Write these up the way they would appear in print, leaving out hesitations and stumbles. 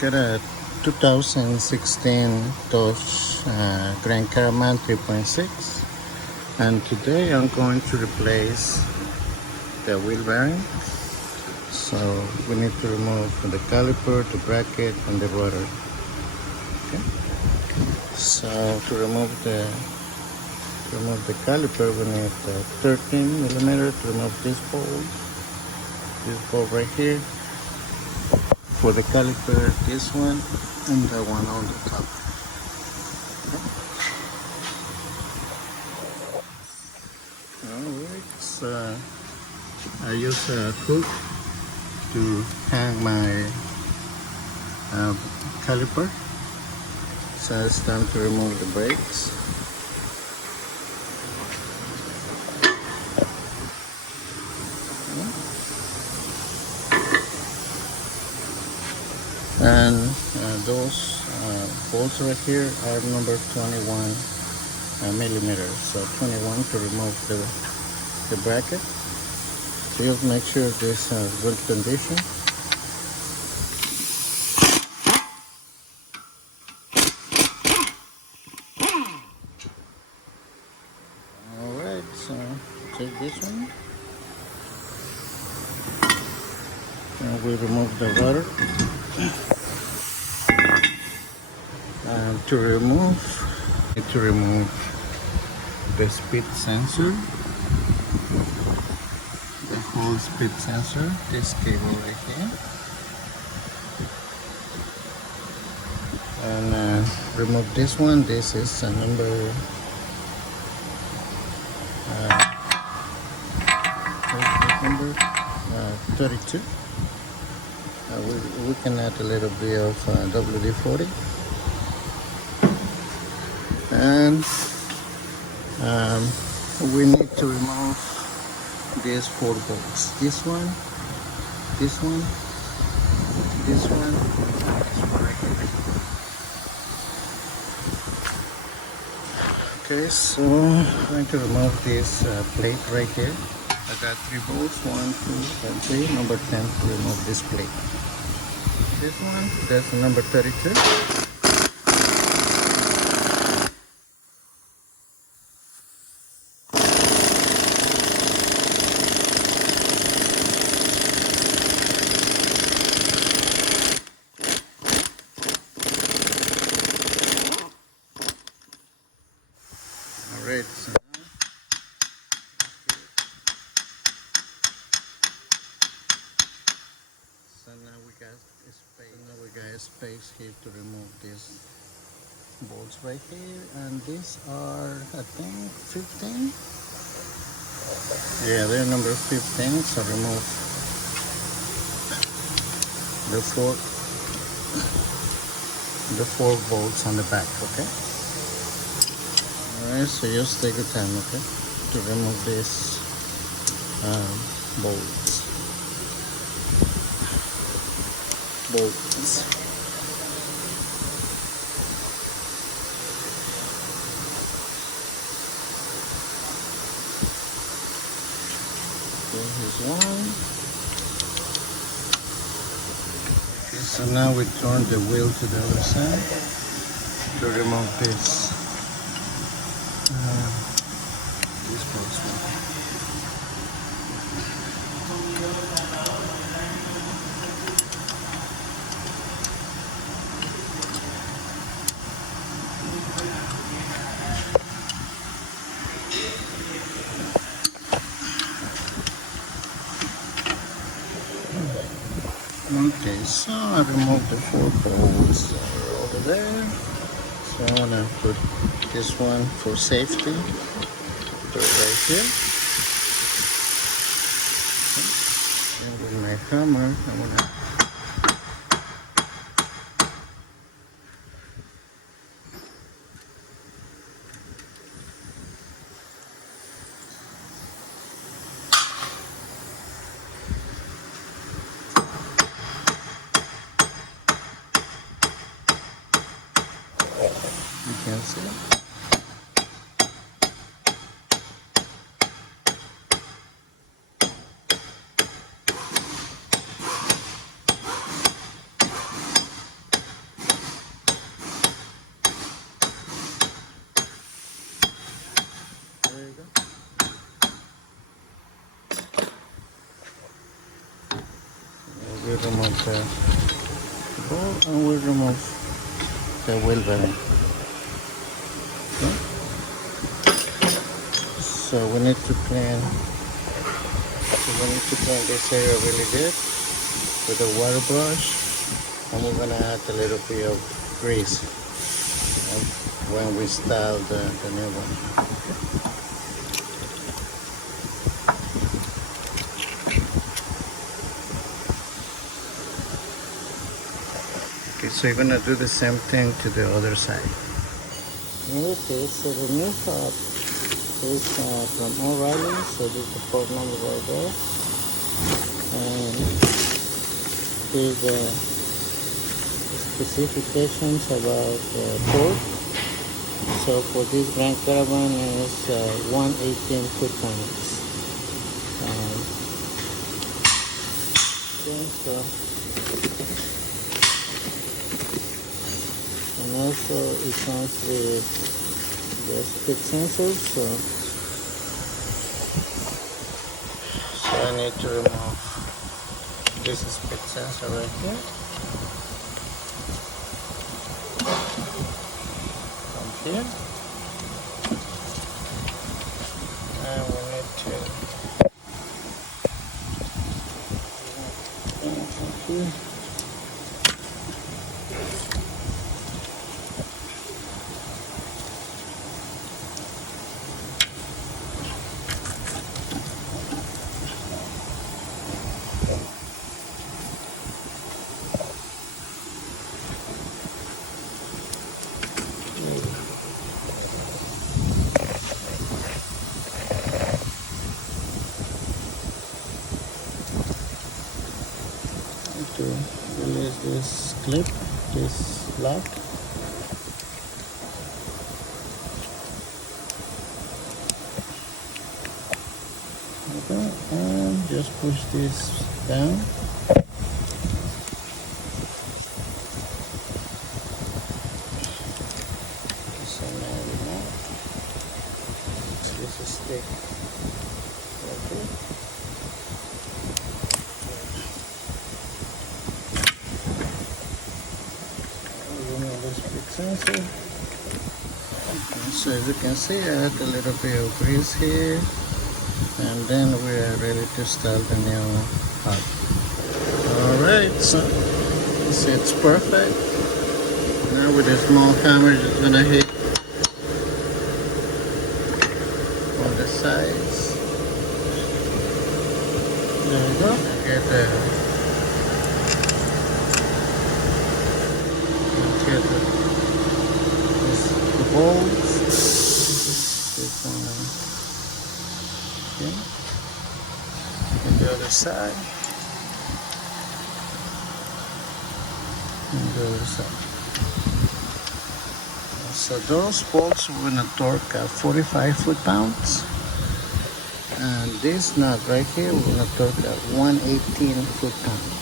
Got a 2016 Dodge Grand Caravan 3.6, and today I'm going to replace the wheel bearing. So we need to remove the caliper, the bracket, and the rotor. Okay. So to remove the caliper, we need 13 millimeter to remove this bolt right here. For the caliper, this one and the one on the top. Alright, so I use a hook to hang my caliper. So it's time to remove the brakes. And those bolts right here are number 21 millimeters. So 21 to remove the bracket. So you have to make sure this is good condition. Alright, so take this one. And we remove the rudder. And to remove the speed sensor, the whole speed sensor, this cable right here, and remove this one. This is number 32. We can add a little bit of WD-40. And we need to remove these 4 bolts. This one, this one, this one, this one right here. Okay, so I'm going to remove this plate right here. I got 3 bolts, 1, 2, and 3. Number 10 to remove this plate. This one, that's number 32. Alright, so now we got space. Now we got space here to remove these bolts right here, and these are, I think, 15. Yeah, they're number 15. So remove the four bolts on the back. Okay. Alright, so just take your time, okay, to remove these bolts. Okay, here's one. Okay, so now we turn the wheel to the other side to remove this. This bolts. Okay, so I removed the 4 bolts over there. So I'm gonna put this one for safety. Put it right here. Okay. And with my hammer, I'm gonna you can see it. the ball, and we remove the wheel bearing. Okay. So we need to clean. This area really good with a water brush, and we're gonna add a little bit of grease when we style the new one. Okay, so you're gonna do the same thing to the other side. Okay, so the new top is from O'Reilly, so this is the part number right there, and here's the specifications about torque. So for this Grand Caravan is 118 foot-pounds. Okay, so, and also it comes with the speed sensor, so I need to remove this speed sensor right here. From here. And we need to here. To release this clip, this lock. Okay, and just push this down. So now we know this is stick right here. Sensor. Okay, so as you can see, I add a little bit of grease here, and then we are ready to start the new hub. Alright, so it's perfect. Now with a small hammer, just gonna hit on the sides. There we go. Get the bolts. Okay. And the other side. And the other side. So those bolts we're gonna torque at 45 foot-pounds. And this nut right here we're gonna torque at 118 foot-pounds.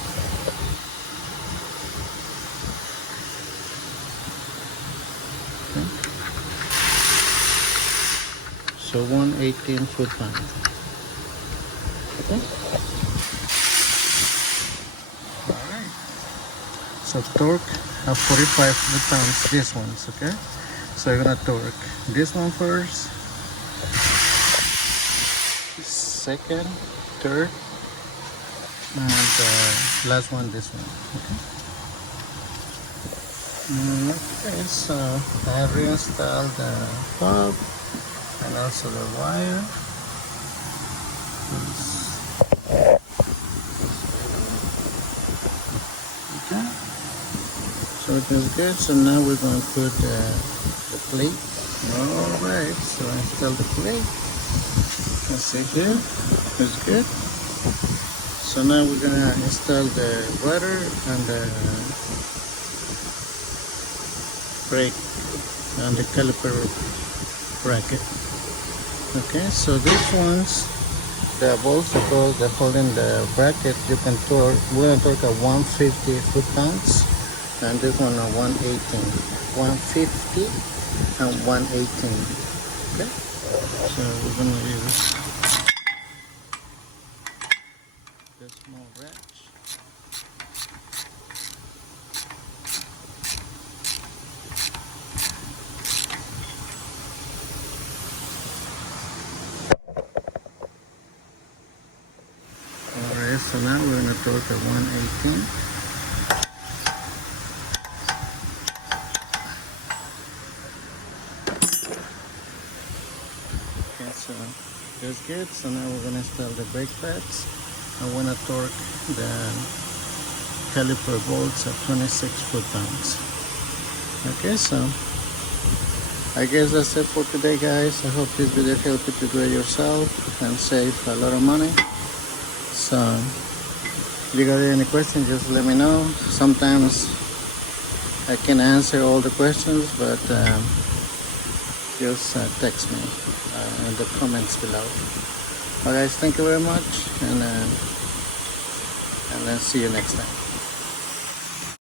So 118 foot-pounds. Okay. All right. So torque at 45 foot-pounds. This one's okay. So you're gonna torque this one first, second, third, and last one this one. Okay. Okay. So I have reinstalled the hub. And also the wire. Okay. So it is good. So now we're going to put the plate. Alright, so install the plate. Let's see here. It's good. So now we're going to install the rudder and the brake and the caliper bracket. Okay, so these ones, the bolts that hold in the bracket, you can torque. We're gonna torque at 150 foot-pounds, and this one at 118. 150 and 118. Okay, so we're gonna use the small wrench. torque at 118. Okay, so that's good. So now we're gonna install the brake pads. I wanna torque the caliper bolts at 26 foot-pounds. Okay, so I guess that's it for today, guys. I hope this video helped you to do it yourself and save a lot of money. So if you got any questions, just let me know. Sometimes I can answer all the questions, but just text me in the comments below. Well, guys, thank you very much, and let's see you next time.